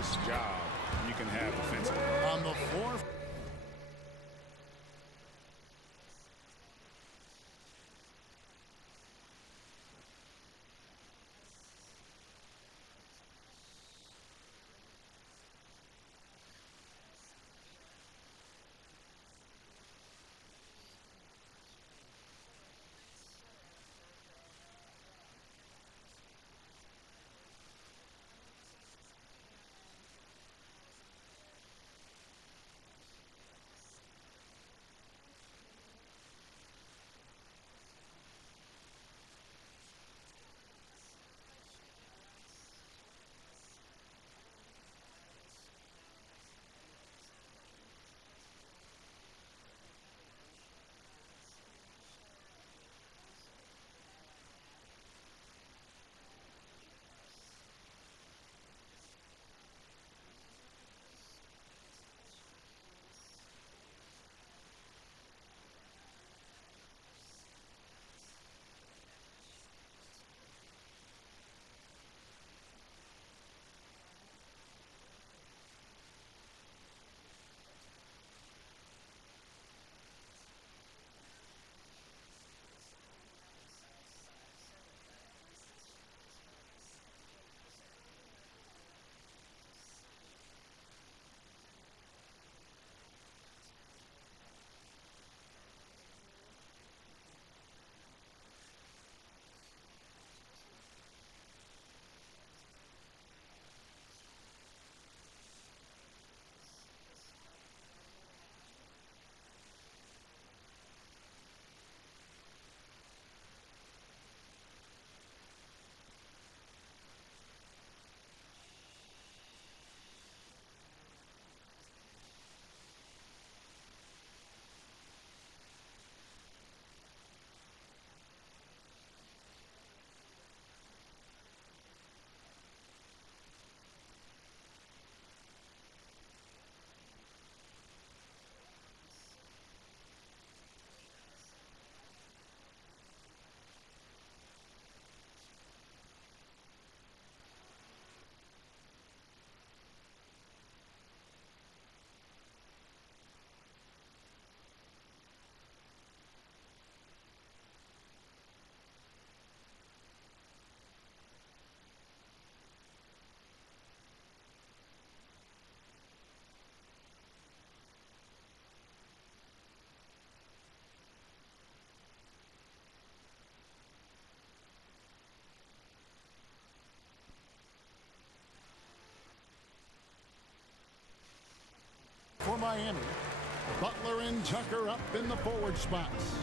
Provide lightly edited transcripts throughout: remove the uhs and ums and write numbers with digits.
tremendous job you can have defensively. On the floor. For Miami, Butler and Tucker up in the forward spots.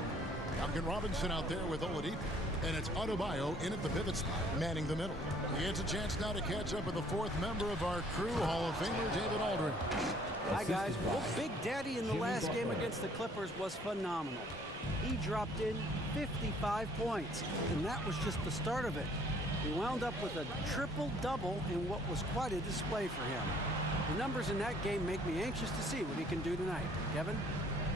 Duncan Robinson out there with Oladipo. And it's Adebayo in at the pivot spot, manning the middle. He gets a chance now to catch up with the fourth member of our crew, Hall of Famer David Aldridge. Hi, guys. Well, Big Daddy in the last game against the Clippers was phenomenal. He dropped in 55 points, and that was just the start of it. He wound up with a triple-double in what was quite a display for him. The numbers in that game make me anxious to see what he can do tonight. Kevin?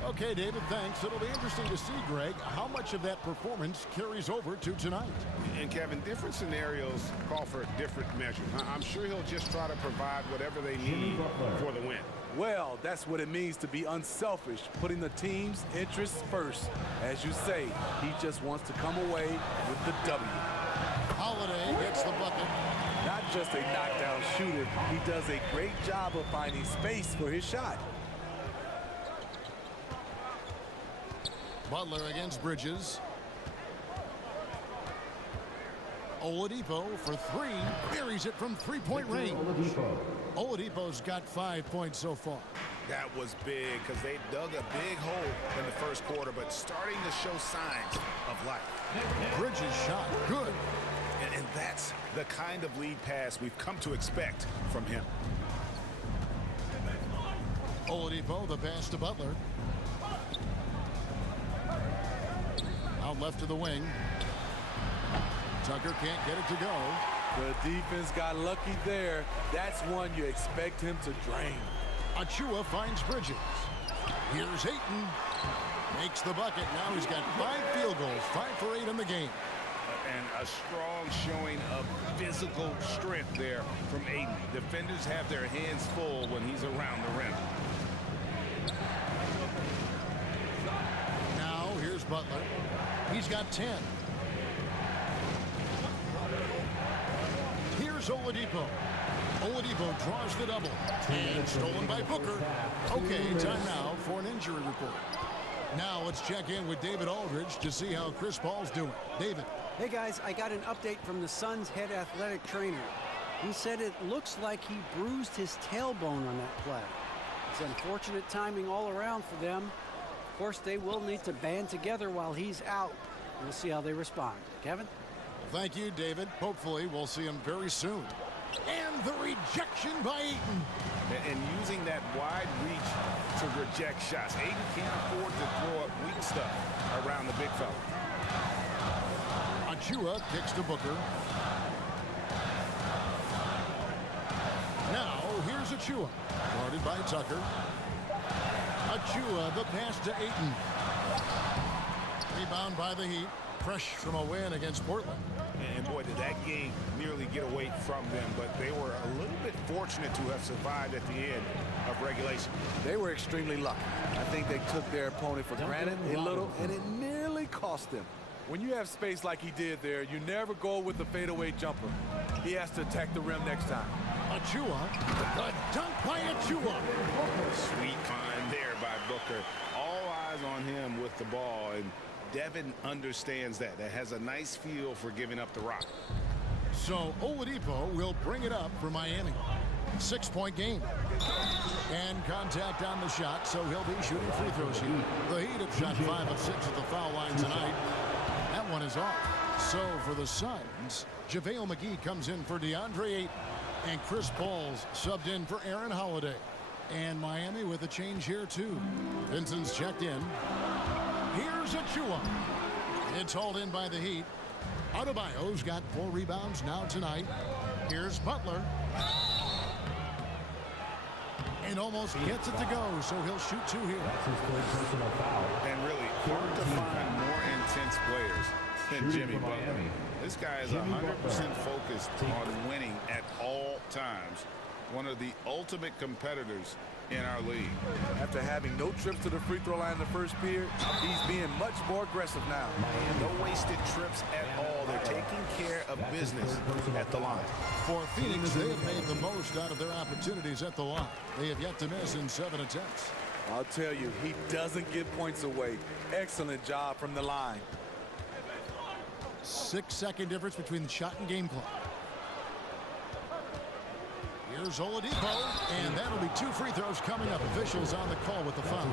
Okay, David, thanks. It'll be interesting to see, Greg, how much of that performance carries over to tonight. And, Kevin, different scenarios call for different measures. I'm sure he'll just try to provide whatever they need for the win. Well, that's what it means to be unselfish, putting the team's interests first. As you say, he just wants to come away with the W. Holiday gets the bucket. Not just a knockdown shooter, he does a great job of finding space for his shot. Butler against Bridges. Oladipo for three. Buries it from three-point range. Oladipo's got 5 points so far. That was big because they dug a big hole in the first quarter, but starting to show signs of life. Bridges shot good. And that's the kind of lead pass we've come to expect from him. Oladipo, the pass to Butler. Out left to the wing. Tucker can't get it to go. The defense got lucky there. That's one you expect him to drain. Achua finds Bridges. Here's Ayton. Makes the bucket. Now he's got 5 field goals, 5 for 8 in the game. And a strong showing of physical strength there from Ayton. Defenders have their hands full when he's around the rim. Now here's Butler. He's got 10. Here's Oladipo. Oladipo draws the double. And stolen by Booker. Okay, time now for an injury report. Now let's check in with David Aldridge to see how Chris Paul's doing. David. Hey guys, I got an update from the Suns head athletic trainer. He said it looks like he bruised his tailbone on that play. It's unfortunate timing all around for them. Of course, they will need to band together while he's out. We'll see how they respond. Kevin? Thank you, David. Hopefully we'll see him very soon. And the rejection by Ayton. And using that wide reach to reject shots. Ayton can't afford to throw up weak stuff around the big fella. Achua kicks to Booker. Now here's Achua. Guarded by Tucker. Achua, the pass to Ayton. Rebound by the Heat. Fresh from a win against Portland. And boy, did that game nearly get away from them, but they were a little bit fortunate to have survived at the end of regulation. They were extremely lucky. I think they took their opponent for granted a little, and it nearly cost them. When you have space like he did there, you never go with the fadeaway jumper. He has to attack the rim next time. Achua, the dunk by Achua. Sweet find there by Booker. All eyes on him with the ball, and Devin understands that. That has a nice feel for giving up the rock. So Oladipo will bring it up for Miami. 6-point game. And contact on the shot, so he'll be shooting free throws here. The Heat have shot 5 of 6 at the foul line tonight. That one is off. So for the Suns, JaVale McGee comes in for DeAndre Ayton. And Chris Paul's subbed in for Aaron Holiday. And Miami with a change here too. Vincent's checked in. Here's Achua. It's hauled in by the Heat. Adebayo's got 4 rebounds now tonight. Here's Butler. And almost gets it to go, so he'll shoot 2 here. And really hard to find more intense players than Jimmy Butler. This guy is 100% focused on winning at all times. One of the ultimate competitors in our league. After having no trips to the free throw line in the first period, he's being much more aggressive now. No wasted trips at all. They're taking care of business at the line. For Phoenix, they have made the most out of their opportunities at the line. They have yet to miss in 7 attempts. I'll tell you, he doesn't give points away. Excellent job from the line. 6-second difference between the shot and game clock. Here's Oladipo, and that'll be 2 free throws coming up. Officials on the call with the foul.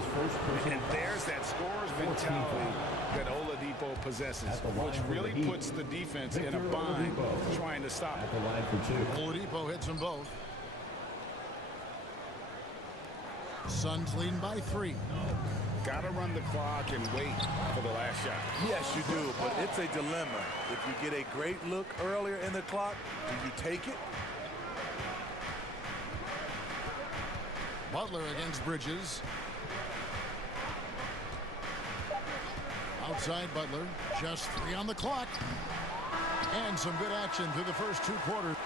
And there's that scorer's mentality that Oladipo possesses, which really puts the defense in a bind trying to stop it. Oladipo hits them both. Suns leading by 3. Got to run the clock and wait for the last shot. Yes, you do, but it's a dilemma. If you get a great look earlier in the clock, do you take it? Butler against Bridges. Outside Butler. Just 3 on the clock. And some good action through the first 2 quarters.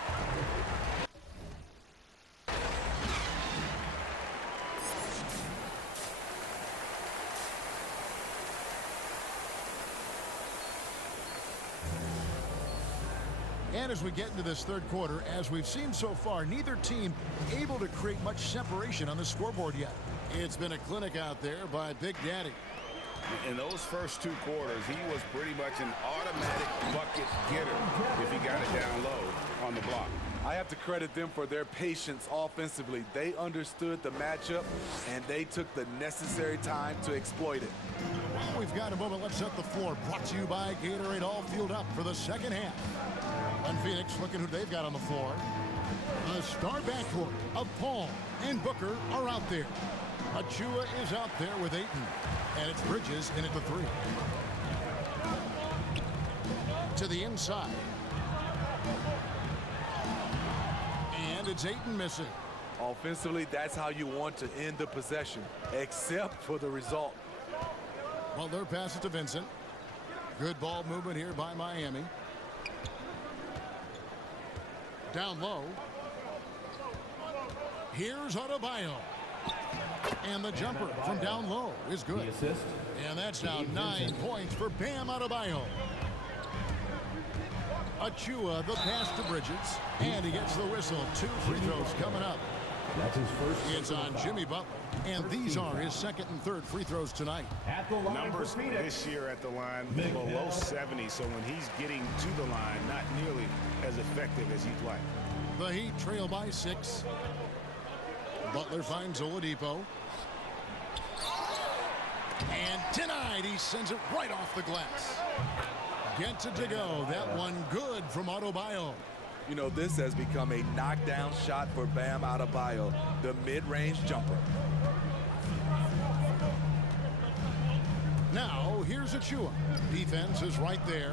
And as we get into this 3rd quarter, as we've seen so far, neither team able to create much separation on the scoreboard yet. It's been a clinic out there by Big Daddy. In those first 2 quarters, he was pretty much an automatic bucket getter if he got it down low on the block. I have to credit them for their patience offensively. They understood the matchup, and they took the necessary time to exploit it. Well, we've got a moment. Let's set the floor. Brought to you by Gatorade. All fueled up for the second half. And Phoenix looking who they've got on the floor. The star backcourt of Paul and Booker are out there. Achua is out there with Ayton. And it's Bridges in at the 3. To the inside. And it's Ayton missing. Offensively, that's how you want to end the possession, except for the result. Butler passes to Vincent. Good ball movement here by Miami. Down low. Here's Adebayo. And the jumper from down low is good. And that's now 9 points for Bam Adebayo. Achua, the pass to Bridges. And he gets the whistle. 2 free throws coming up. That's his first. It's on Jimmy Butler. And these are his second and third free throws tonight. At the line Numbers this year at the line below 70, so when he's getting to the line, not nearly as effective as you'd like. The Heat trail by 6. Butler finds Oladipo. And denied. He sends it right off the glass. Gets it to go. That one good from Adebayo. You know, this has become a knockdown shot for Bam Adebayo, the mid-range jumper. Now, here's Achua. Defense is right there.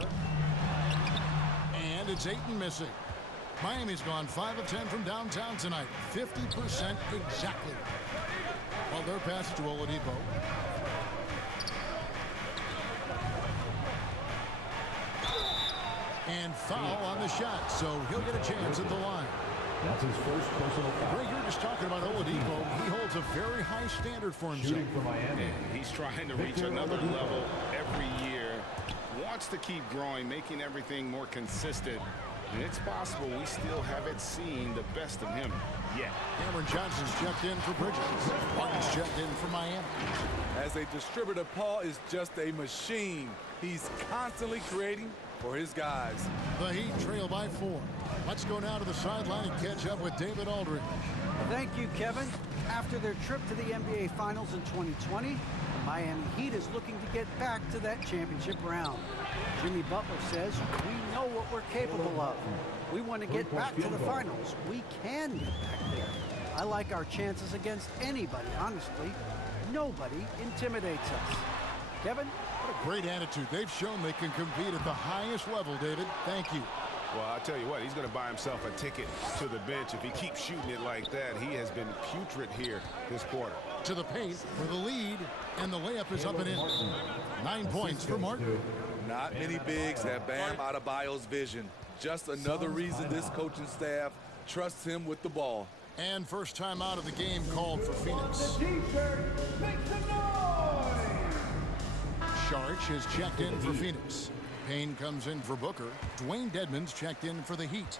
And it's Ayton missing. Miami's gone 5 of 10 from downtown tonight. 50% exactly. Well, their pass to Oladipo. And foul on the shot, so he'll get a chance at the line. That's his first personal foul. Greg, you're just talking about Oladipo. He holds a very high standard for himself. Shooting for Miami. He's trying to reach another level every year. Wants to keep growing, making everything more consistent. And it's possible we still haven't seen the best of him yet. Cameron Johnson's checked in for Bridges. Martin's checked in for Miami. As a distributor, Paul is just a machine. He's constantly creating for his guys. The Heat trail by 4. Let's go now to the sideline and catch up with David Aldridge. Thank you, Kevin. After their trip to the NBA Finals in 2020, the Miami Heat is looking to get back to that championship round. Jimmy Butler says, we know what we're capable of. We want to get back to the finals. We can get back there. I like our chances against anybody, honestly. Nobody intimidates us. Kevin? What a great attitude. They've shown they can compete at the highest level, David. Thank you. Well, I'll tell you what, he's going to buy himself a ticket to the bench. If he keeps shooting it like that, he has been putrid here this quarter. To the paint for the lead, and the layup is up and in. 9 points for Martin. Not many bigs have Bam Adebayo's vision. Just another reason this coaching staff trusts him with the ball. And first time out of the game called for Phoenix. Sharch is checked in for Phoenix. Payne comes in for Booker. Dwayne Dedmon's checked in for the Heat.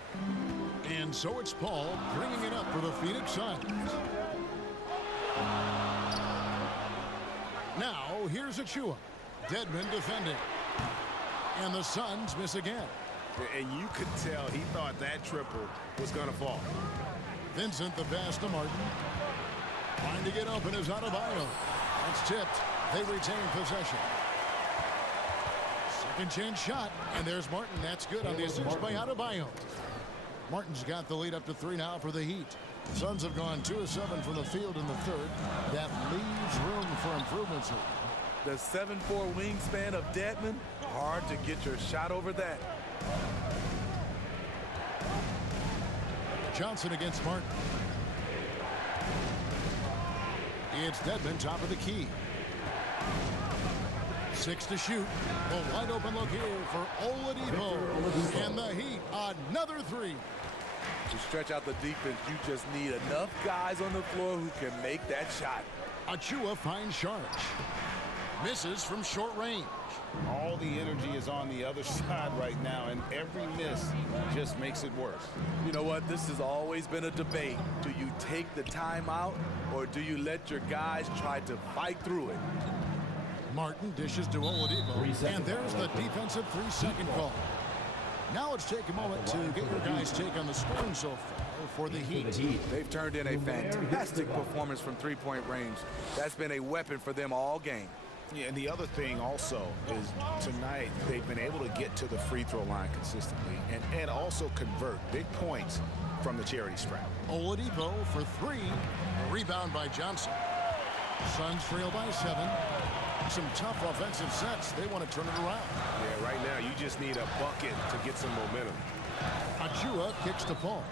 And so it's Paul bringing it up for the Phoenix Suns. Now, here's Achua. Dedmon defending. And the Suns miss again. And you could tell he thought that triple was going to fall. Vincent the pass to Martin. Trying to get open is Adebayo. That's tipped. They retain possession. Second chance shot. And there's Martin. That's good on the assist by Adebayo. Martin's got the lead up to 3 now for the Heat. The Suns have gone 2 of 7 from the field in the third. That leaves room for improvements here. The 7'4" wingspan of Dedmon, hard to get your shot over that. Johnson against Martin. It's Dedmon, top of the key. 6 to shoot. A wide open look here for Oladipo. And the Heat, another 3. To stretch out the defense, you just need enough guys on the floor who can make that shot. Achua finds Sharch. Misses from short range. All the energy is on the other side right now, and every miss just makes it worse. You know what? This has always been a debate. Do you take the timeout, or do you let your guys try to fight through it? Martin dishes to Oladipo, and there's the defensive 3-second call. Now let's take a moment to get your guys' take on the scoring so far for the Heat. They've turned in a fantastic performance from three-point range. That's been a weapon for them all game. Yeah, and the other thing also is tonight they've been able to get to the free throw line consistently and also convert big points from the charity stripe. Oladipo for 3. A rebound by Johnson. Suns trail by 7. Some tough offensive sets. They want to turn it around. Yeah, right now you just need a bucket to get some momentum. Achua kicks to Paul.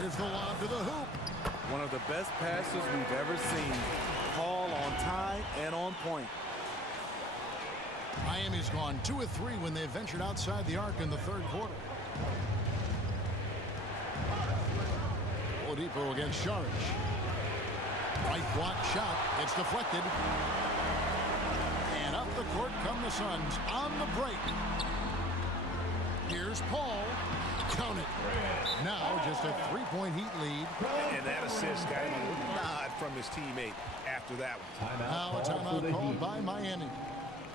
Here's the lob to the hoop. One of the best passes we've ever seen. Paul on time and on point. Miami's gone 2 of 3 when they ventured outside the arc in the third quarter. Oladipo against Saric. Right block shot. It's deflected. And up the court come the Suns on the break. Here's Paul. Count it. Now just a three-point Heat lead. And that assist got him a nod from his teammate after that one. Now a timeout called by Miami.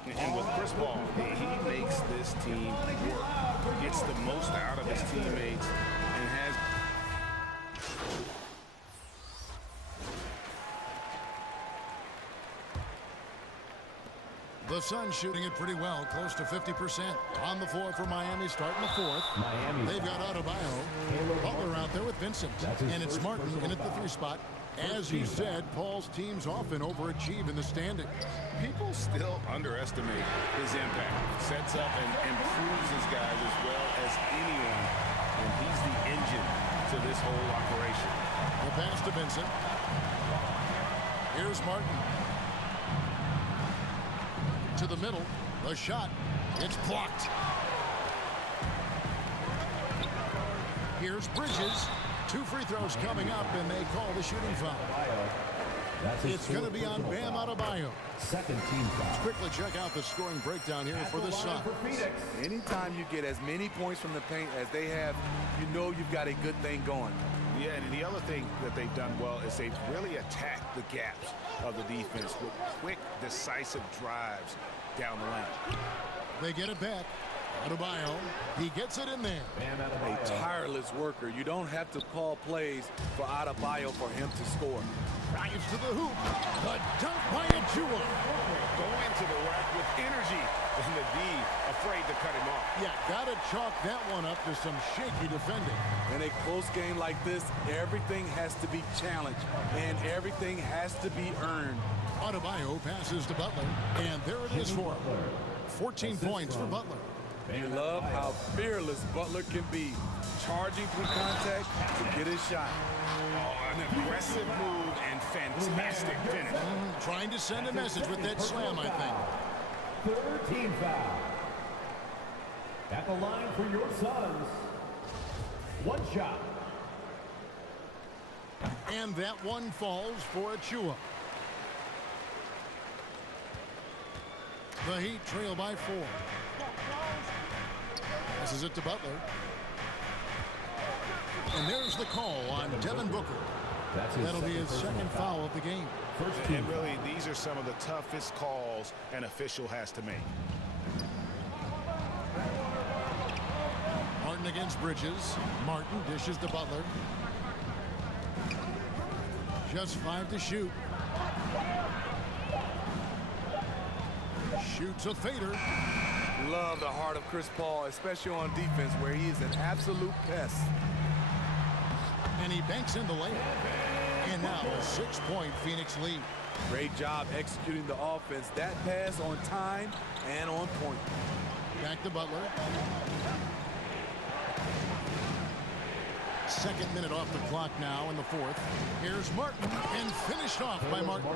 And with Chris Paul, he makes this team work. Gets the most out of his teammates and has... The Suns shooting it pretty well, close to 50%. On the floor for Miami, starting the fourth. Miami. They've got Adebayo. Butler out there with Vincent. And it's Martin in at the three spot. As you said, Paul's teams often overachieve in the standings. People still underestimate his impact. Sets up and improves his guys as well as anyone. And he's the engine to this whole operation. The pass to Vincent. Here's Martin. To the middle. The shot. It's blocked. Here's Bridges. 2 free throws coming up, and they call the shooting foul. It's going to be on Bam Adebayo. Second team foul. Let's quickly check out the scoring breakdown here for the Suns. Anytime you get as many points from the paint as they have, you know you've got a good thing going. Yeah, and the other thing that they've done well is they've really attacked the gaps of the defense with quick, decisive drives down the lane. They get it back. Adebayo, he gets it in there. A tireless worker. You don't have to call plays for Adebayo for him to score. Drives to the hoop. The dunk by Achua. Go into the rack with energy, and the D afraid to cut him off. Yeah, gotta chalk that one up to some shaky defending. In a close game like this, everything has to be challenged, and everything has to be earned. Adebayo passes to Butler, and there it is for him. 14 points for Butler. You love how fearless Butler can be, charging through contact to get his shot. Oh, an aggressive move and fantastic finish. Trying to send a message with that slam, I think. Third team foul. At the line for your Suns. One shot. And that one falls for Achua. The Heat trail by 4. This is it to Butler. And there's the call on Devin Booker. That'll be his second foul of the game. And really, these are some of the toughest calls an official has to make. Martin against Bridges. Martin dishes to Butler. Just 5 to shoot. Shoots a fader. Love the heart of Chris Paul, especially on defense where he is an absolute pest. And he banks in the layup. And now a 6-point Phoenix lead. Great job executing the offense. That pass on time and on point. Back to Butler. Second minute off the clock now in the fourth. Here's Martin, and finished off by Martin.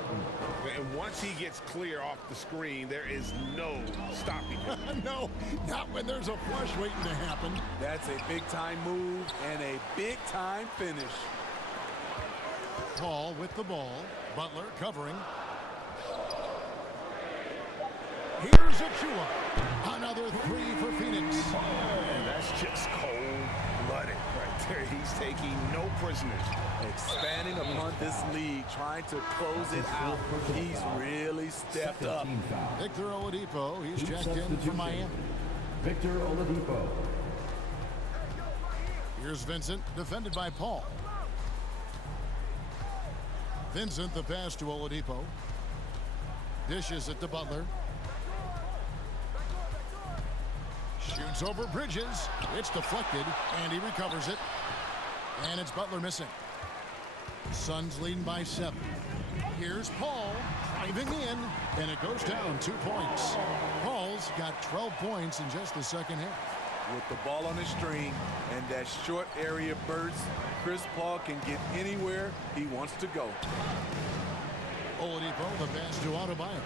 And once he gets clear off the screen, there is no stopping him. No, not when there's a flush waiting to happen. That's a big-time move and a big-time finish. Paul with the ball. Butler covering. Here's Achua. Another 3 for Phoenix. And that's just cold-blooded right there. He's taking no prisoners. Expanding upon this lead, trying to close it out. He's really stepped up. Victor Oladipo, he's checked in for Miami. Victor Oladipo. Here's Vincent, defended by Paul. Vincent, the pass to Oladipo. Dishes it to Butler. Shoots over Bridges. It's deflected, and he recovers it. And it's Butler missing. Suns leading by 7. Here's Paul driving in, and it goes down 2 points. Paul's got 12 points in just the second half. With the ball on the string and that short area burst, Chris Paul can get anywhere he wants to go. Oladipo, the pass to Adebayo.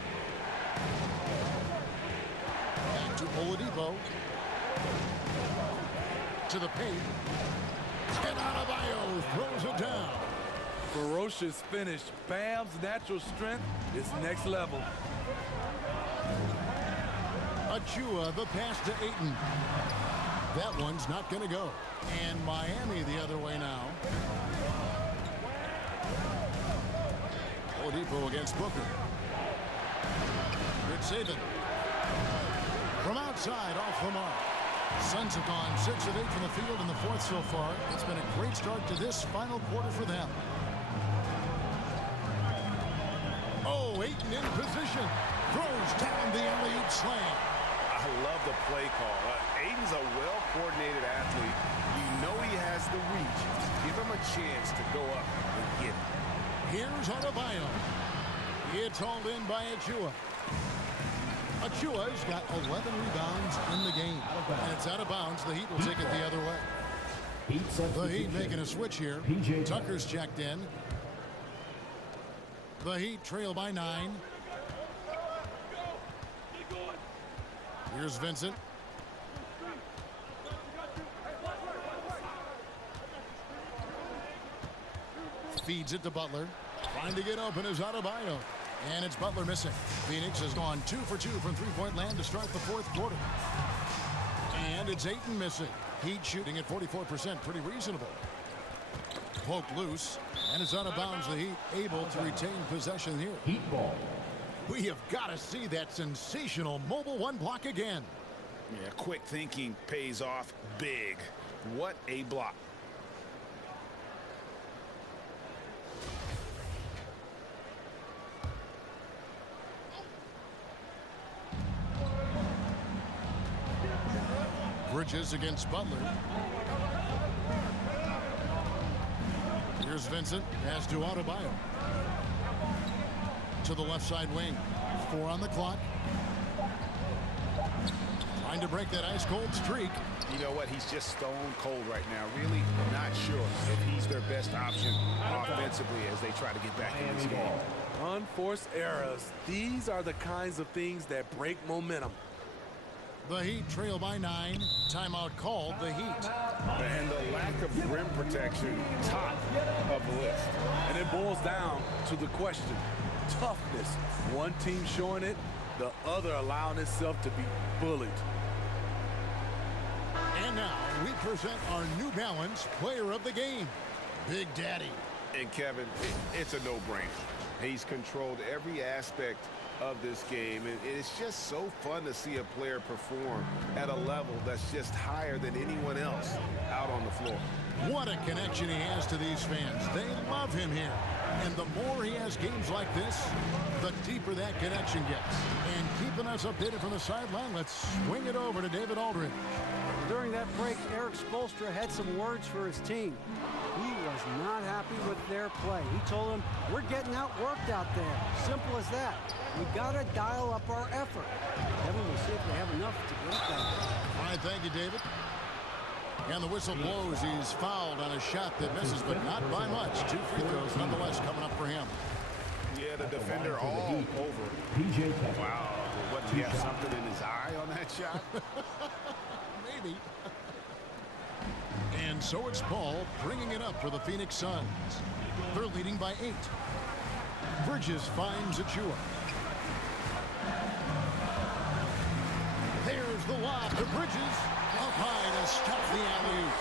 Back to Oladipo. to the paint. And Adebayo throws it down. Ferocious finish. Bam's natural strength is next level. Achua, the pass to Ayton. That one's not going to go. And Miami the other way now. Oladipo against Booker. Good saving. From outside, off the mark. Suns have gone 6 of 8 from the field in the fourth so far. It's been a great start to this final quarter for them. Oh, Ayton in position. Throws down the alley-oop slam. I love the play call. Ayton's a well-coordinated athlete. You know he has the reach. Give him a chance to go up and get it. Here's Adebayo. It's hauled in by Achua. Achua's got 11 rebounds in the game. And it's out of bounds. The Heat will take it the other way. The Heat making a switch here. Tucker's checked in. The Heat trail by 9. Here's Vincent. Feeds it to Butler. Trying to get open is Adebayo. And it's Butler missing. Phoenix has gone 2 for 2 from three-point land to start the fourth quarter. And it's Ayton missing. Heat shooting at 44%. Pretty reasonable. Poked loose. And it's out of bounds. The Heat able to retain possession here. Heat ball. We have got to see that sensational mobile one block again. Yeah, quick thinking pays off big. What a block. Bridges against Butler. Here's Vincent. Pass to Adebayo. To the left side wing. 4 on the clock. Trying to break that ice-cold streak. You know what? He's just stone cold right now. Really not sure if he's their best option offensively as they try to get back in this game. Unforced errors. These are the kinds of things that break momentum. The Heat trail by 9. Timeout called. The Heat. And the lack of rim protection, top of the list. And it boils down to the question. Toughness. One team showing it, the other allowing itself to be bullied. And now we present our New Balance Player of the Game, Big Daddy. And Kevin, it's a no-brainer. He's controlled every aspect of this game, and it's just so fun to see a player perform at a level that's just higher than anyone else out on the floor. What a connection he has to these fans. They love him here. And the more he has games like this, the deeper that connection gets. And keeping us updated from the sideline, let's swing it over to David Aldridge. During that break, Eric Spoelstra had some words for his team. He was not happy with their play. He told them, we're getting outworked out there. Simple as that. We got to dial up our effort. Kevin, we'll see if we have enough to get it done. All right, thank you, David. And the whistle blows. He's fouled on a shot that misses, but not by much. 2 free throws, nonetheless, coming up for him. Yeah, the defender all over. Wow. What, do you have something in his eye on that shot? Maybe. And so it's Paul bringing it up for the Phoenix Suns. They're leading by 8. Bridges finds Achua. There's the lob to Bridges. Up high to stop the alley-oop.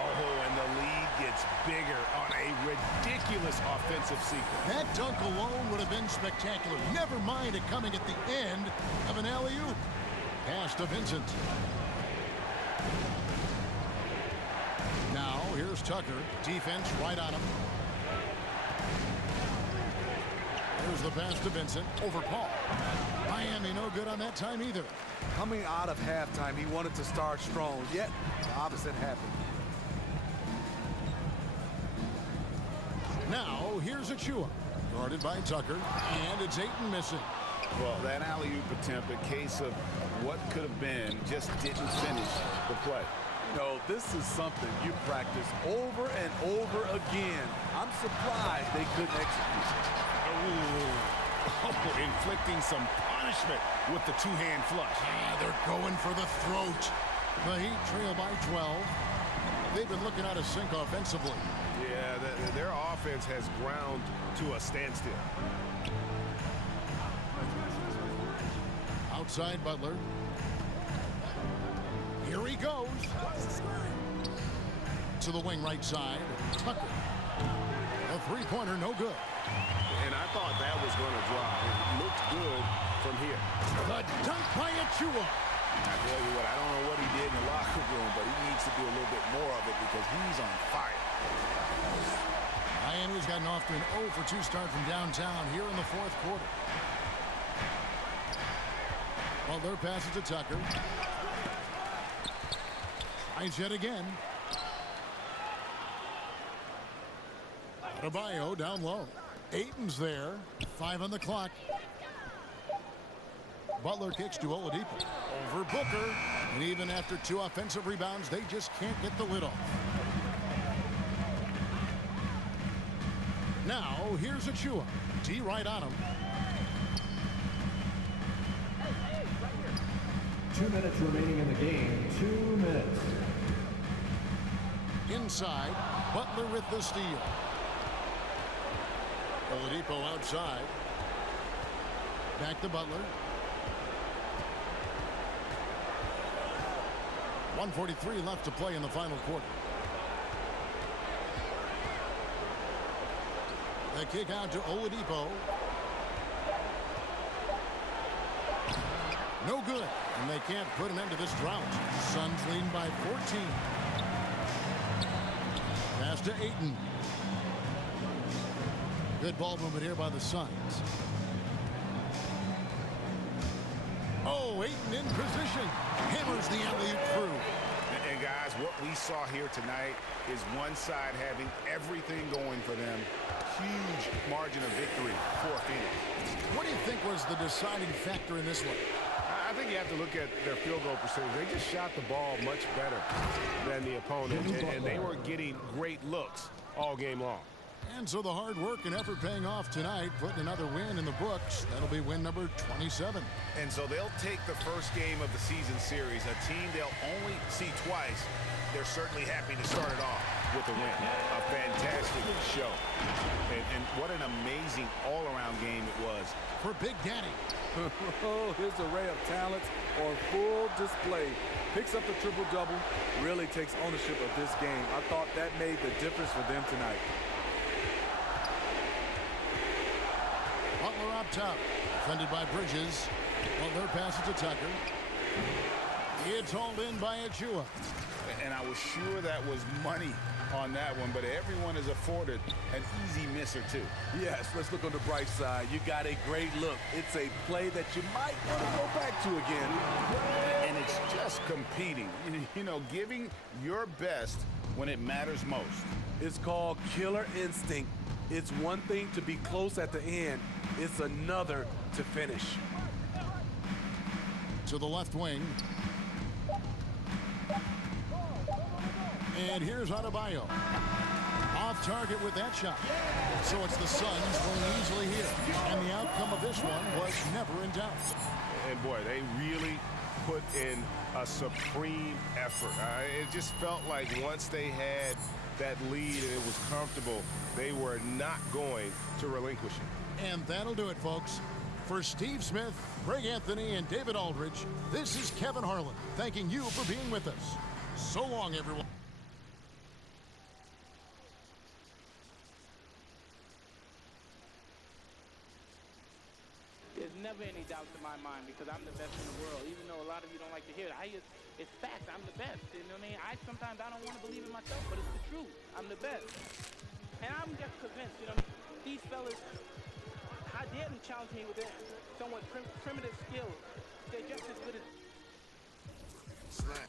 Oh, and the lead gets bigger on a ridiculous offensive sequence. That dunk alone would have been spectacular. Never mind it coming at the end of an alley-oop. Pass to Vincent. Now, here's Tucker. Defense right on him. There's the pass to Vincent. Over Paul. Miami no good on that time either. Coming out of halftime, he wanted to start strong, yet the opposite happened. Now, here's Achua. Guarded by Tucker. And it's Ayton missing. Well, that alley-oop attempt, a case of what could have been, just didn't finish the play. You know, this is something you practice over and over again. I'm surprised they couldn't execute. Oh, inflicting some punishment with the two-hand flush. They're going for the throat. The Heat trail by 12. They've been looking out of sync offensively. Yeah, their offense has ground to a standstill. Outside Butler. Here he goes. To the wing right side. Tucker. A three-pointer, no good. And I thought that was going to drop. It looked good from here. The dunk by Achua. I tell you what, I don't know what he did in the locker room, but he needs to do a little bit more of it because he's on fire. Miami's gotten off to an 0 for 2 start from downtown here in the fourth quarter. Butler passes to Tucker. Tries yet again. Adebayo down low. Ayton's there. 5 on the clock. Butler kicks to Oladipo. Over Booker. And even after 2 offensive rebounds, they just can't get the lid off. Now, here's Achua. D right on him. 2 minutes remaining in the game. 2 minutes. Inside, Butler with the steal. Oladipo outside. Back to Butler. 1:43 left to play in the final quarter. The kick out to Oladipo. No good. And they can't put an end to this drought. Suns leading by 14. Pass to Ayton. Good ball movement here by the Suns. Oh, Ayton in position. Hammers the alley-oop through. And guys, what we saw here tonight is one side having everything going for them. Huge margin of victory for Phoenix. What do you think was the deciding factor in this one? I think you have to look at their field goal percentage. They just shot the ball much better than the opponent, and they were getting great looks all game long. And so the hard work and effort paying off tonight, putting another win in the books. That'll be win number 27. And so they'll take the first game of the season series, a team they'll only see twice. They're certainly happy to start it off with a win. A fantastic show. And what an amazing all-around game it was. For Big Daddy. Oh, his array of talents on full display. Picks up the triple-double, really takes ownership of this game. I thought that made the difference for them tonight. Butler up top. Defended by Bridges. Butler passes to Tucker. It's hauled in by Achua. And I was sure that was money on that one, but everyone is afforded an easy miss or two. Yes, let's look on the bright side. You got a great look. It's a play that you might want to go back to again. And it's just competing. You know, giving your best when it matters most. It's called killer instinct. It's one thing to be close at the end. It's another to finish. To the left wing. And here's Adebayo. Off target with that shot. So it's the Suns going easily here. And the outcome of this one was never in doubt. And boy, they really put in a supreme effort. It just felt like once they had that lead and it was comfortable, they were not going to relinquish it. And that'll do it, folks. For Steve Smith, Greg Anthony, and David Aldridge, this is Kevin Harlan thanking you for being with us. So long, everyone. There's never any doubt in my mind because I'm the best in the world. Even though a lot of you don't like to hear it, it's fact. I'm the best. You know what I mean? Sometimes I don't want to believe in myself, but it's the truth. I'm the best. And I'm just convinced, you know, these fellas, how dare they challenge me with their somewhat primitive skills? They're just as good as... Snatch.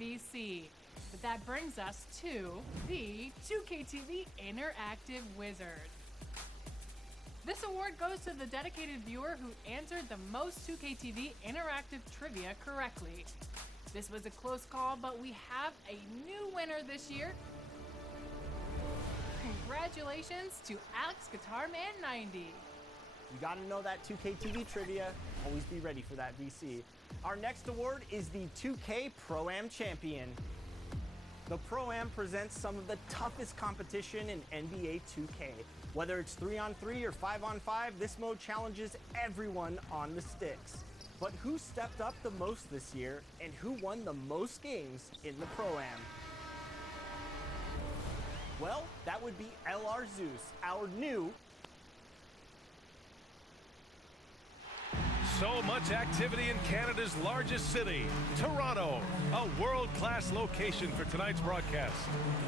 VC. But that brings us to the 2KTV Interactive Wizard. This award goes to the dedicated viewer who answered the most 2KTV interactive trivia correctly. This was a close call, but we have a new winner this year. Congratulations to Alex Guitarman 90. You gotta know that 2K TV trivia. Always be ready for that VC. Our next award is the 2K Pro-Am Champion. The Pro-Am presents some of the toughest competition in NBA 2K. Whether it's 3-on-3 or 5-on-5, this mode challenges everyone on the sticks. But who stepped up the most this year, and who won the most games in the Pro-Am? Well, that would be LR Zeus, our new... So much activity in Canada's largest city, Toronto, a world-class location for tonight's broadcast.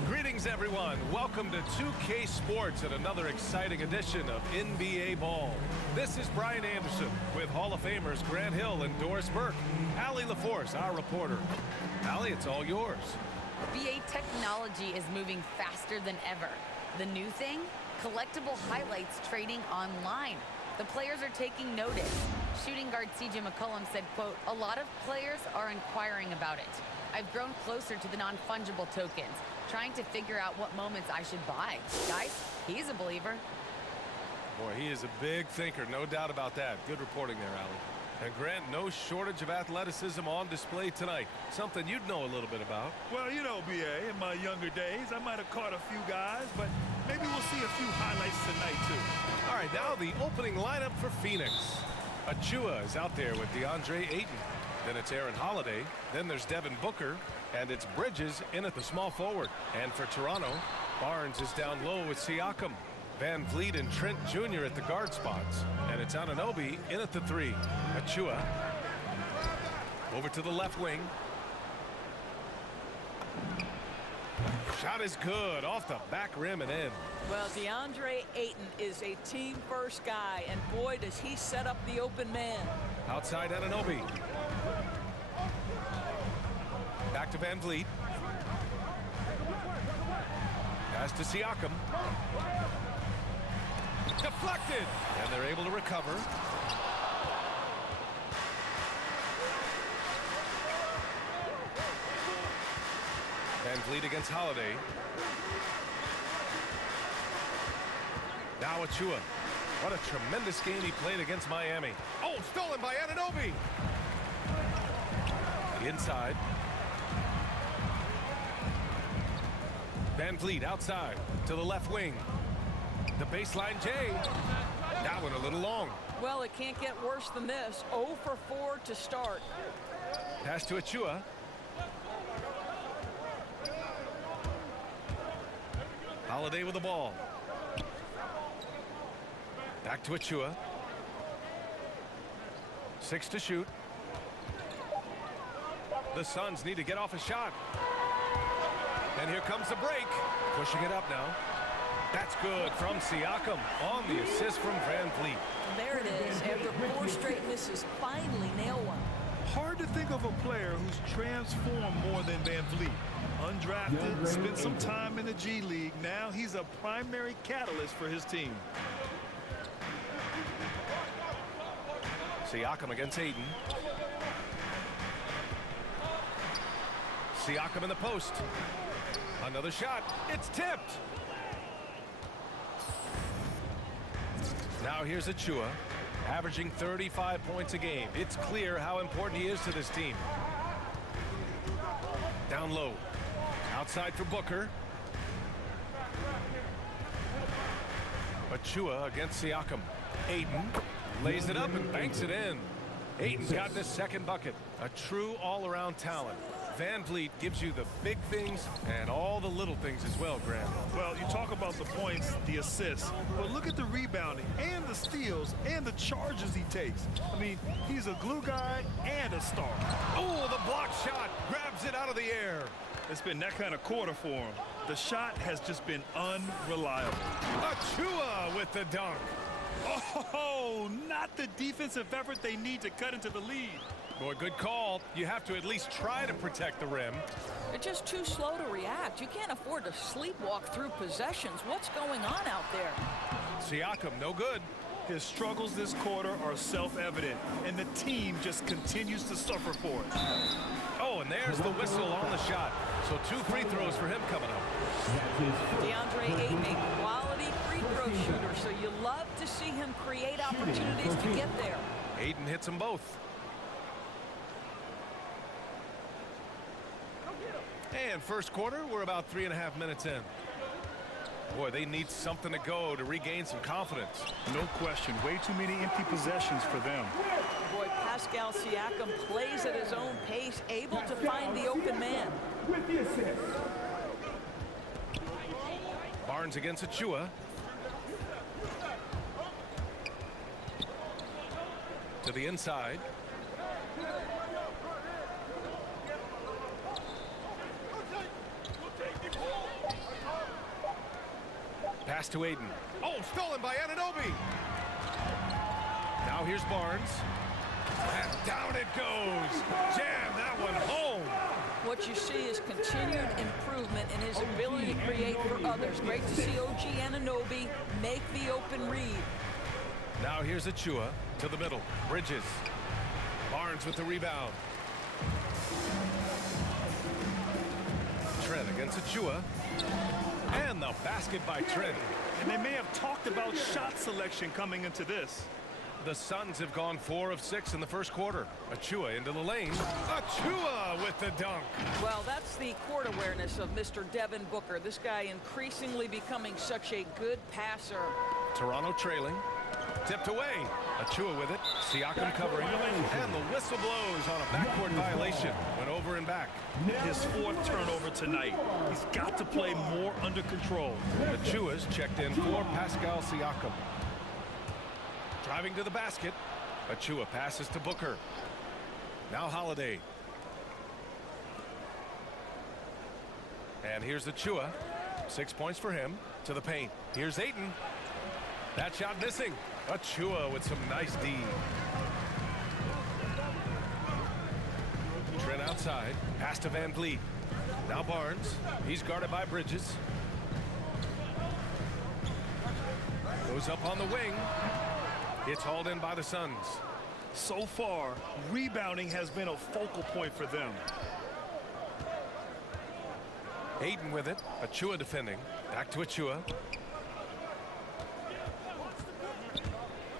Greetings, everyone. Welcome to 2K Sports and another exciting edition of NBA Ball. This is Brian Anderson with Hall of Famers Grant Hill and Doris Burke. Allie LaForce, our reporter. Allie, it's all yours. BA technology is moving faster than ever. The new thing? Collectible highlights trading online. The players are taking notice. Shooting guard CJ McCollum said, quote, "A lot of players are inquiring about it. I've grown closer to the non-fungible tokens, trying to figure out what moments I should buy." Guys, he's a believer. Boy, he is a big thinker, no doubt about that. Good reporting there, Allie. And Grant, no shortage of athleticism on display tonight. Something you'd know a little bit about. Well, you know, BA, in my younger days, I might have caught a few guys, but maybe we'll see a few highlights tonight, too. All right, now the opening lineup for Phoenix. Achua is out there with DeAndre Ayton. Then it's Aaron Holiday. Then there's Devin Booker. And it's Bridges in at the small forward. And for Toronto, Barnes is down low with Siakam. Van Vliet and Trent Jr. at the guard spots. And it's Anunoby in at the 3. Achua over to the left wing. Shot is good off the back rim and in. Well, DeAndre Ayton is a team-first guy, and boy, does he set up the open man. Outside Anunoby. Back to Van Vliet. Pass to Siakam. Deflected. And they're able to recover. Van Vliet against Holiday. Now Achua. What a tremendous game he played against Miami. Oh, stolen by Anunoby. Inside. Van Vliet outside to the left wing. The baseline J. That one a little long. Well, it can't get worse than this. 0 for 4 to start. Pass to Achua. Holiday with the ball. Back to Achua. 6 to shoot. The Suns need to get off a shot. And here comes the break. Pushing it up now. That's good from Siakam on the assist from Van Vliet. There it is. After 4 straight misses, finally nail one. Hard to think of a player who's transformed more than Van Vliet. Undrafted, spent some time in the G League. Now he's a primary catalyst for his team. Siakam against Ayton. Siakam in the post. Another shot. It's tipped. Now here's Achua, averaging 35 points a game. It's clear how important he is to this team. Down low. Outside for Booker. Achua against Siakam. Ayton lays it up and banks it in. Ayton's gotten his second bucket. A true all-around talent. Van Vliet gives you the big things and all the little things as well, Grant. Well, you talk about the points, the assists, but look at the rebounding and the steals and the charges he takes. I mean, he's a glue guy and a star. Oh, the block shot grabs it out of the air. It's been that kind of quarter for him. The shot has just been unreliable. Achua with the dunk. Oh, not the defensive effort they need to cut into the lead. Boy, good call. You have to at least try to protect the rim. They're just too slow to react. You can't afford to sleepwalk through possessions. What's going on out there? Siakam, no good. His struggles this quarter are self-evident, and the team just continues to suffer for it. Oh, and there's the whistle on the shot. So 2 free throws for him coming up. DeAndre Ayton, a quality free throw shooter, so you love to see him create opportunities to get there. Ayton hits them both. And first quarter, we're about 3.5 minutes in. Boy, they need something to go to regain some confidence. No question. Way too many empty possessions for them. Boy, Pascal Siakam plays at his own pace, able to find the open man. With the assist. Barnes against Achua. To the inside. Pass to Ayton. Oh, stolen by Anunoby. Now here's Barnes. And down it goes. Jam that one home. What you see is continued improvement in his ability to create for others. Great to see OG Anunoby make the open read. Now here's Achua to the middle. Bridges. Barnes with the rebound. Trent against Achua. And the basket by Trent. And they may have talked about shot selection coming into this. The Suns have gone 4 of 6 in the first quarter. Achua into the lane. Achua with the dunk. Well, that's the court awareness of Mr. Devin Booker. This guy increasingly becoming such a good passer. Toronto trailing. Tipped away. Achua with it. Siakam covering. And the whistle blows on a backcourt violation. Went over and back. His 4th turnover tonight. He's got to play more under control. Achua's checked in for Pascal Siakam. Driving to the basket. Achua passes to Booker. Now Holiday. And here's Achua. 6 points for him. To the paint. Here's Ayton. That shot missing. Achua with some nice D. Trent outside. Pass to Van Vliet. Now Barnes. He's guarded by Bridges. Goes up on the wing. It's hauled in by the Suns. So far, rebounding has been a focal point for them. Ayton with it. Achua defending. Back to Achua.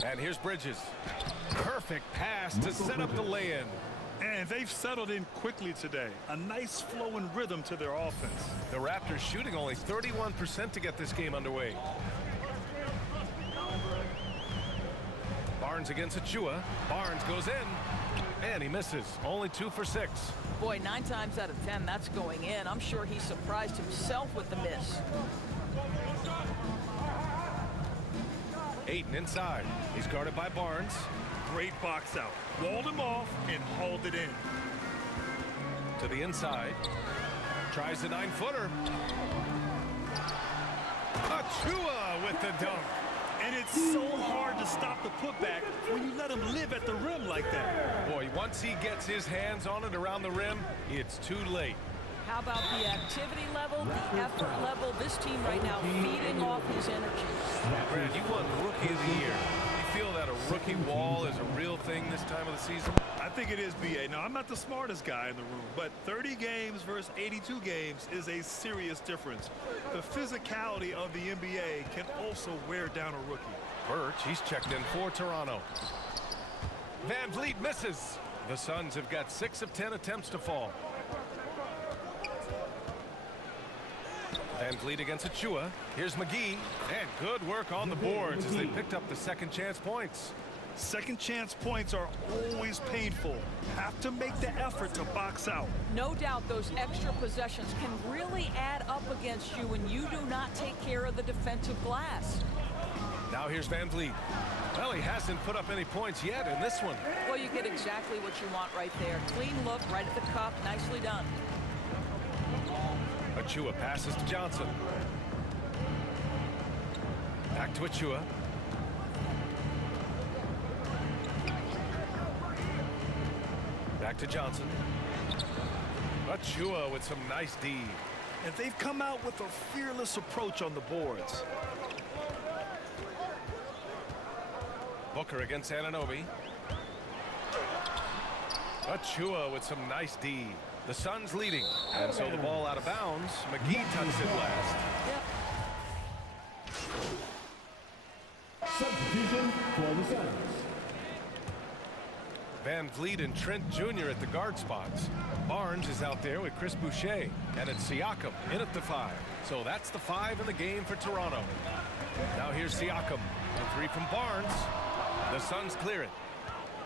And here's Bridges. Perfect pass to set up the lay-in. And they've settled in quickly today. A nice flow and rhythm to their offense. The Raptors shooting only 31% to get this game underway. Barnes against Achua. Barnes goes in. And he misses. Only 2 for 6. Boy, 9 times out of 10, that's going in. I'm sure he surprised himself with the miss. Ayton inside. He's guarded by Barnes. Great box out. Walled him off and hauled it in. To the inside. Tries the 9-footer. Achua with the dunk. And it's so hard to stop the putback when you let him live at the rim like that. Boy, once he gets his hands on it around the rim, it's too late. How about the activity level, the effort level? This team right now feeding off his energy. Brad, you won Rookie of the Year. You feel that a rookie wall is a real thing this time of the season? I think it is, B.A. Now, I'm not the smartest guy in the room, but 30 games versus 82 games is a serious difference. The physicality of the NBA can also wear down a rookie. Birch, he's checked in for Toronto. Van Vliet misses. The Suns have got 6 of 10 attempts to fall. Van Vliet against Achua. Here's McGee. And good work on the boards as they picked up the second chance points. Second chance points are always painful. Have to make the effort to box out. No doubt those extra possessions can really add up against you when you do not take care of the defensive glass. Now here's Van Vliet. Well, he hasn't put up any points yet in this one. Well, you get exactly what you want right there. Clean look, right at the cup. Nicely done. Achua passes to Johnson. Back to Achua. Back to Johnson. Achua with some nice D. And they've come out with a fearless approach on the boards. Booker against Anunoby. Achua with some nice D. The Suns leading. And so the ball out of bounds. McGee tucks it last. Substitution for the Suns. Van Vliet and Trent Jr. at the guard spots. Barnes is out there with Chris Boucher. And it's Siakam in at the 5. So that's the 5 in the game for Toronto. Now here's Siakam. A 3 from Barnes. The Suns clear it.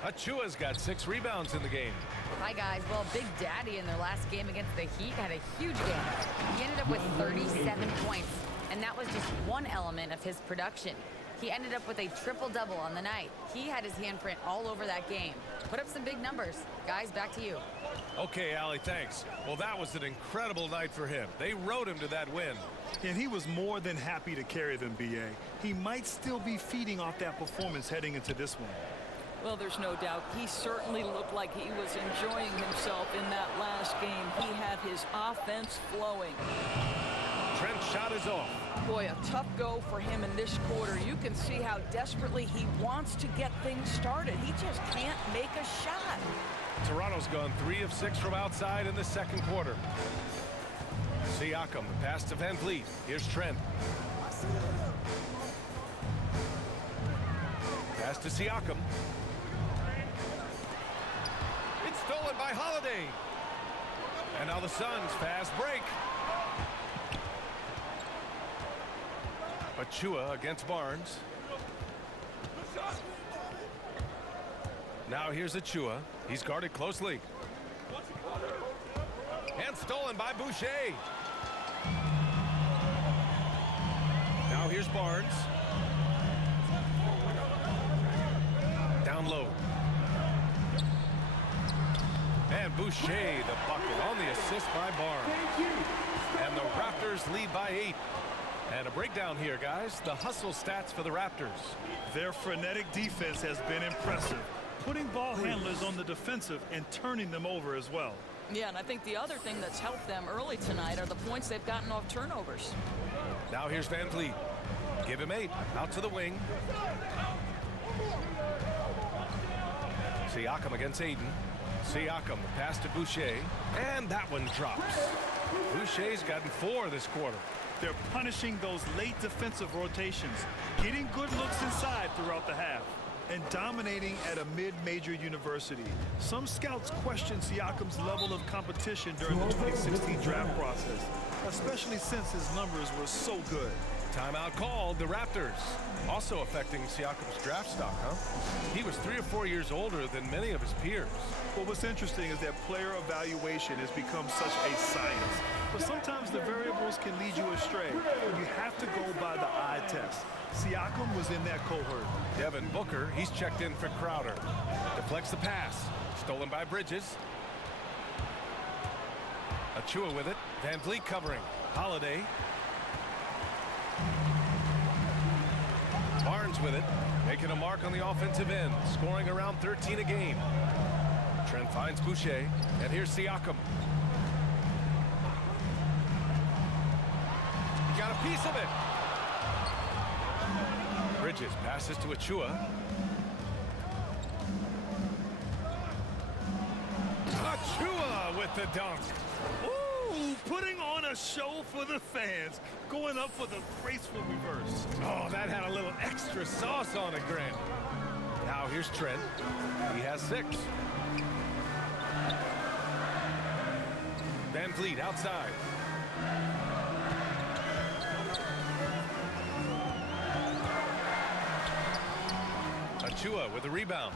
Achua's got 6 rebounds in the game. Hi, guys. Well, Big Daddy in their last game against the Heat had a huge game. He ended up with 37 points, and that was just one element of his production. He ended up with a triple-double on the night. He had his handprint all over that game. Put up some big numbers. Guys, back to you. Okay, Allie, thanks. Well, that was an incredible night for him. They rode him to that win. And he was more than happy to carry them, B.A. He might still be feeding off that performance heading into this one. Well, there's no doubt. He certainly looked like he was enjoying himself in that last game. He had his offense flowing. Trent's shot is off. Boy, a tough go for him in this quarter. You can see how desperately he wants to get things started. He just can't make a shot. Toronto's gone 3 of 6 from outside in the second quarter. Siakam, the pass to Van Vliet. Here's Trent. Pass to Siakam. It's stolen by Holiday. And now the Suns fast break. Achua against Barnes. Now here's Achua. He's guarded closely. And stolen by Boucher. Now here's Barnes. Down low. And Boucher the bucket on the assist by Barnes. And the Raptors lead by 8. And a breakdown here, guys. The hustle stats for the Raptors. Their frenetic defense has been impressive, putting ball handlers on the defensive and turning them over as well. Yeah, and I think the other thing that's helped them early tonight are the points they've gotten off turnovers. Now here's Van Vliet. Give him 8. Out to the wing. Siakam against Aiden. Siakam, the pass to Boucher. And that one drops. Boucher's gotten 4 this quarter. They're punishing those late defensive rotations, getting good looks inside throughout the half, and dominating at a mid-major university. Some scouts question Siakam's level of competition during the 2016 draft process, especially since his numbers were so good. Timeout called. The Raptors. Also affecting Siakam's draft stock, huh? He was 3 or 4 years older than many of his peers. Well, what's interesting is that player evaluation has become such a science. But sometimes the variables can lead you astray. You have to go by the eye test. Siakam was in that cohort. Devin Booker, he's checked in for Crowder. Deflects the pass. Stolen by Bridges. Achua with it. Van Vliet covering. Holiday. Barnes with it. Making a mark on the offensive end. Scoring around 13 a game. Trent finds Boucher. And here's Siakam. He got a piece of it. Bridges passes to Achua. Achua with the dunk. Ooh, putting on a show for the fans. Going up with a graceful reverse. Oh, that had a little extra sauce on it, Grant. Now here's Trent. He has 6. Van Vliet outside. Achua with the rebound.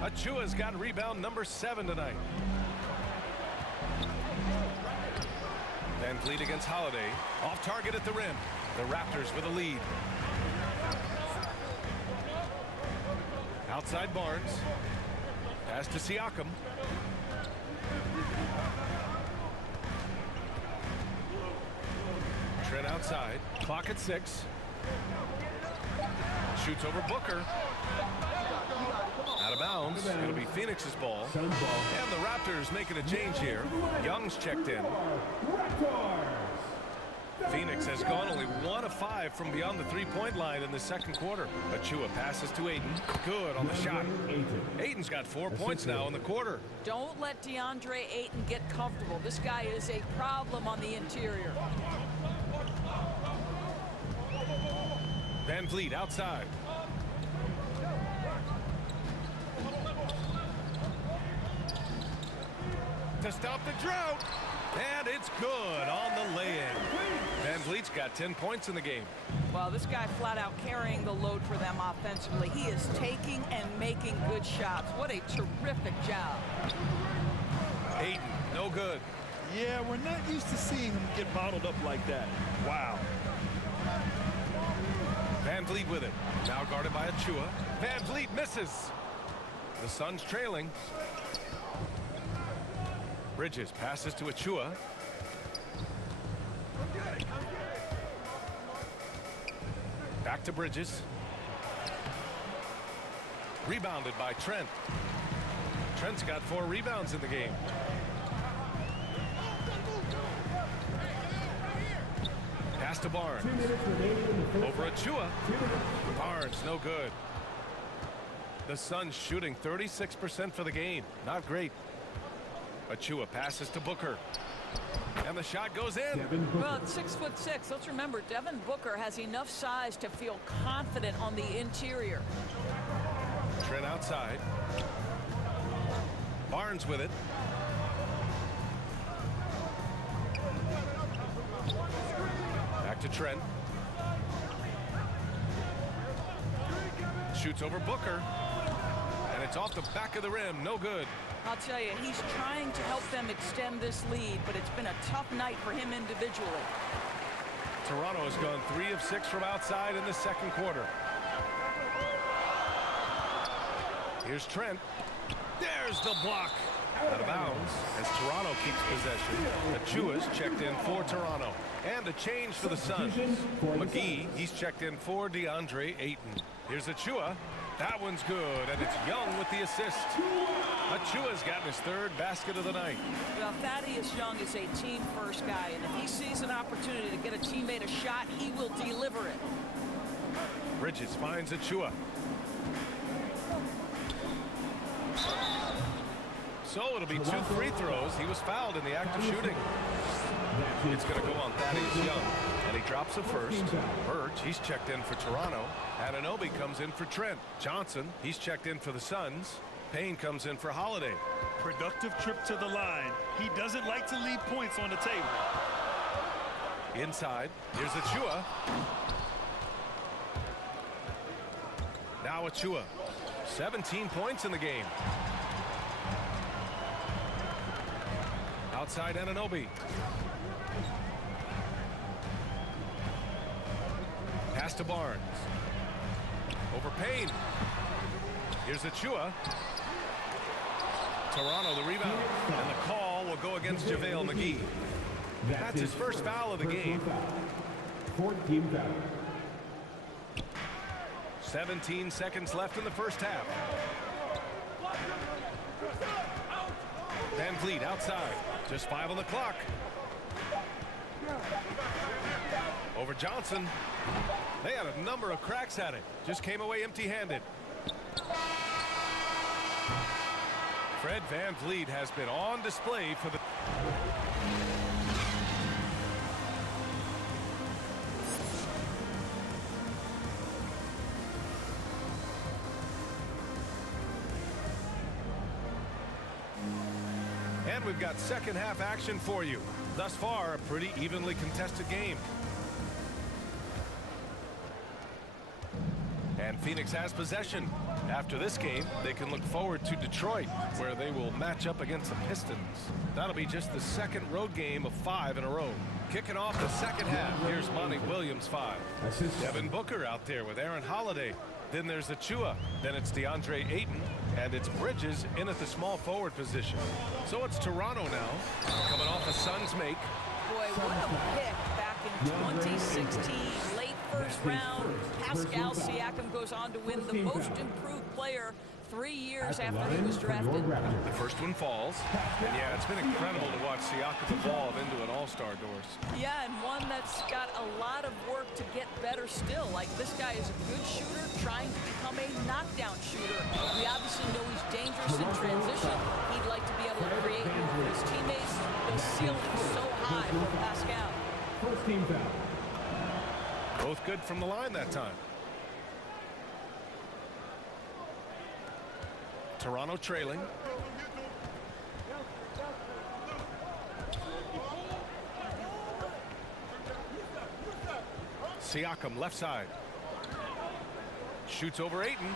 Achua's got rebound number 7 tonight. Van Vliet against Holiday. Off target at the rim. The Raptors with a lead. Outside Barnes. Pass to Siakam. Trent outside. Clock at 6. Shoots over Booker. Out of bounds. It'll be Phoenix's ball. And the Raptors making a change here. Young's checked in. Phoenix has gone only 1 of 5 from beyond the three-point line in the second quarter. Achua passes to Ayton. Good on the shot. Ayton's got 4 points now in the quarter. Don't let DeAndre Ayton get comfortable. This guy is a problem on the interior. Van Vliet outside. To stop the drought. And it's good on the lay-in. Van Vliet's got 10 points in the game. Well, this guy flat out carrying the load for them offensively. He is taking and making good shots. What a terrific job. Ayton, no good. Yeah, we're not used to seeing him get bottled up like that. Wow. Van Vliet with it. Now guarded by Achua. Van Vliet misses. The Suns trailing. Bridges passes to Achua. Back to Bridges. Rebounded by Trent. Trent's got 4 rebounds in the game. Pass to Barnes. Over Achua. Barnes, no good. The Suns shooting 36% for the game. Not great. Achua passes to Booker. And the shot goes in. Well, it's 6'6". Let's remember, Devin Booker has enough size to feel confident on the interior. Trent outside. Barnes with it. Back to Trent. Shoots over Booker. And it's off the back of the rim. No good. I'll tell you, he's trying to help them extend this lead, but it's been a tough night for him individually. Toronto has gone 3 of 6 from outside in the second quarter. Here's Trent. There's the block. Out of bounds as Toronto keeps possession. Achua's checked in for Toronto. And a change for the Suns. McGee, he's checked in for DeAndre Ayton. Here's Achua. That one's good, and it's Young with the assist. Achua's gotten his 3rd basket of the night. Well, Thaddeus Young is a team-first guy, and if he sees an opportunity to get a teammate a shot, he will deliver it. Bridges finds Achua. So it'll be 2 free throws. He was fouled in the act of shooting. It's going to go on Thaddeus Young, and he drops a first. Burge, he's checked in for Toronto. Anunoby comes in for Trent. Johnson, he's checked in for the Suns. Payne comes in for Holiday. Productive trip to the line. He doesn't like to leave points on the table. Inside, here's Achua. Now Achua. 17 points in the game. Outside Anunoby. Pass to Barnes. Over Payne. Here's Achua. Toronto the rebound. And the call will go against JaVale McGee. That's his first foul of the game. 17 seconds left in the first half. Van Vliet outside. Just 5 on the clock. Over Johnson. They had a number of cracks at it. Just came away empty-handed. Fred Van Vliet has been on display for the... And we've got second half action for you. Thus far, a pretty evenly contested game. And Phoenix has possession. After this game, they can look forward to Detroit, where they will match up against the Pistons. That'll be just the second road game of 5 in a row. Kicking off the second half, here's Monty Williams 5. Devin Booker out there with Aaron Holiday. Then there's Achua. Then it's DeAndre Ayton. And it's Bridges in at the small forward position. So it's Toronto now, coming off a Suns make. Boy, what a pick back in 2016. Late first round, Pascal Siakam goes on to win the most improved player 3 years after he was drafted. The first one falls. And yeah, it's been incredible to watch Siakam evolve into an all-star, Doris. Yeah, and one that's got a lot of work to get better still. Like, this guy is a good shooter trying to become a knockdown shooter. We obviously know he's dangerous in transition. He'd like to be able to create more for his teammates. The ceiling is so high for Pascal. First team foul. Both good from the line that time. Toronto trailing. Siakam left side. Shoots over Ayton.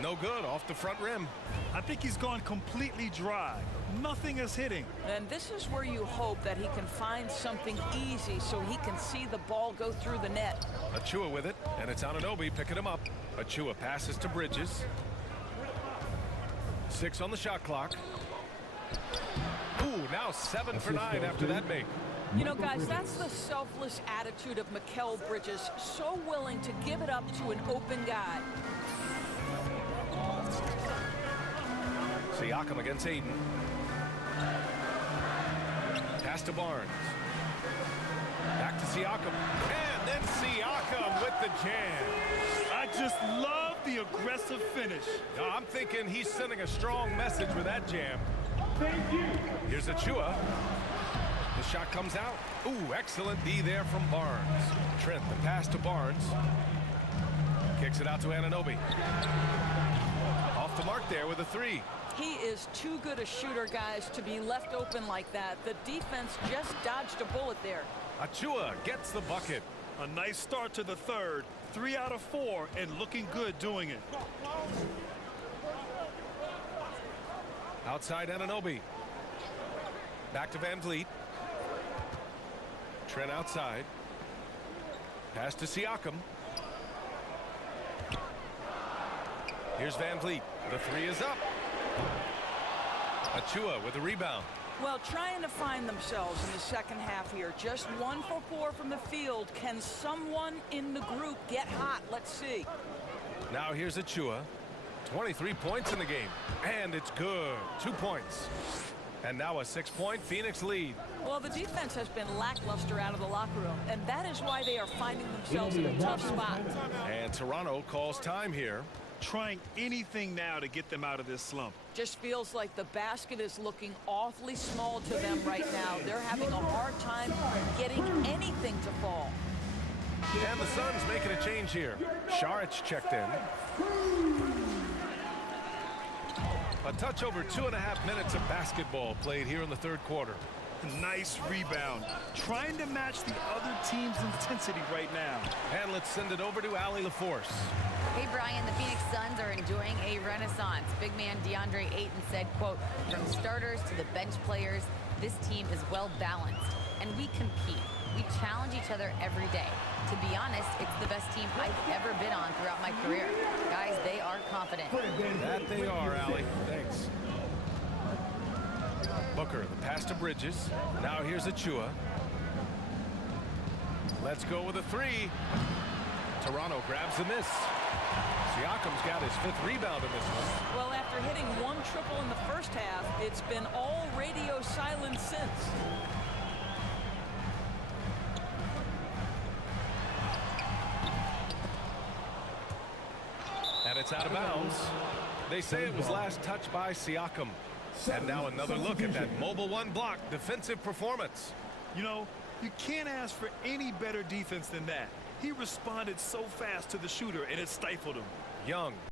No good, off the front rim. I think he's gone completely dry. Nothing is hitting. And this is where you hope that he can find something easy so he can see the ball go through the net. Achua with it, and it's Anunoby picking him up. Achua passes to Bridges. 6 on the shot clock. Ooh, now 7 for 9 after that make. You know, guys, that's the selfless attitude of Mikal Bridges, so willing to give it up to an open guy. Siakam against Ayton. Pass to Barnes. Back to Siakam. And then Siakam with the jam. I just love the aggressive finish. I'm thinking he's sending a strong message with that jam. Thank you. Here's Achua. The shot comes out. Ooh, excellent D there from Barnes. Trent, the pass to Barnes. Kicks it out to Anunoby. Off the mark there with a 3. He is too good a shooter, guys, to be left open like that. The defense just dodged a bullet there. Achua gets the bucket. A nice start to the third. 3 out of 4 and looking good doing it. Outside Anunoby. Back to Van Vliet. Trent outside. Pass to Siakam. Here's Van Vliet. The 3 is up. Achua with a rebound. Well, trying to find themselves in the second half here. Just 1 for 4 from the field. Can someone in the group get hot? Let's see. Now here's Achua. 23 points in the game. And it's good. 2 points. And now a 6-point Phoenix lead. Well, the defense has been lackluster out of the locker room, and that is why they are finding themselves in a tough spot. And Toronto calls time here. Trying anything now to get them out of this slump. Just feels like the basket is looking awfully small to them right now. They're having a hard time getting anything to fall. And the Suns making a change here. Saric checked in. A touch over 2.5 minutes of basketball played here in the third quarter. Nice rebound. Trying to match the other team's intensity right now. And let's send it over to Allie LaForce. Hey, Brian, the Phoenix Suns are enjoying a renaissance. Big man DeAndre Ayton said, quote, "From starters to the bench players, this team is well balanced, and we compete. We challenge each other every day. To be honest, it's the best team I've ever been on throughout my career. Guys, they are confident." That they are, Allie. Thanks. Booker, the pass to Bridges. Now here's Achua. Let's go with a 3. Toronto grabs the miss. Siakam's got his 5th rebound in this one. Well, after hitting 1 triple in the first half, it's been all radio silence since. And it's out of bounds. They say it was last touched by Siakam. And now another look at that mobile 1 block defensive performance. You know, you can't ask for any better defense than that. He responded so fast to the shooter, and it stifled him. Young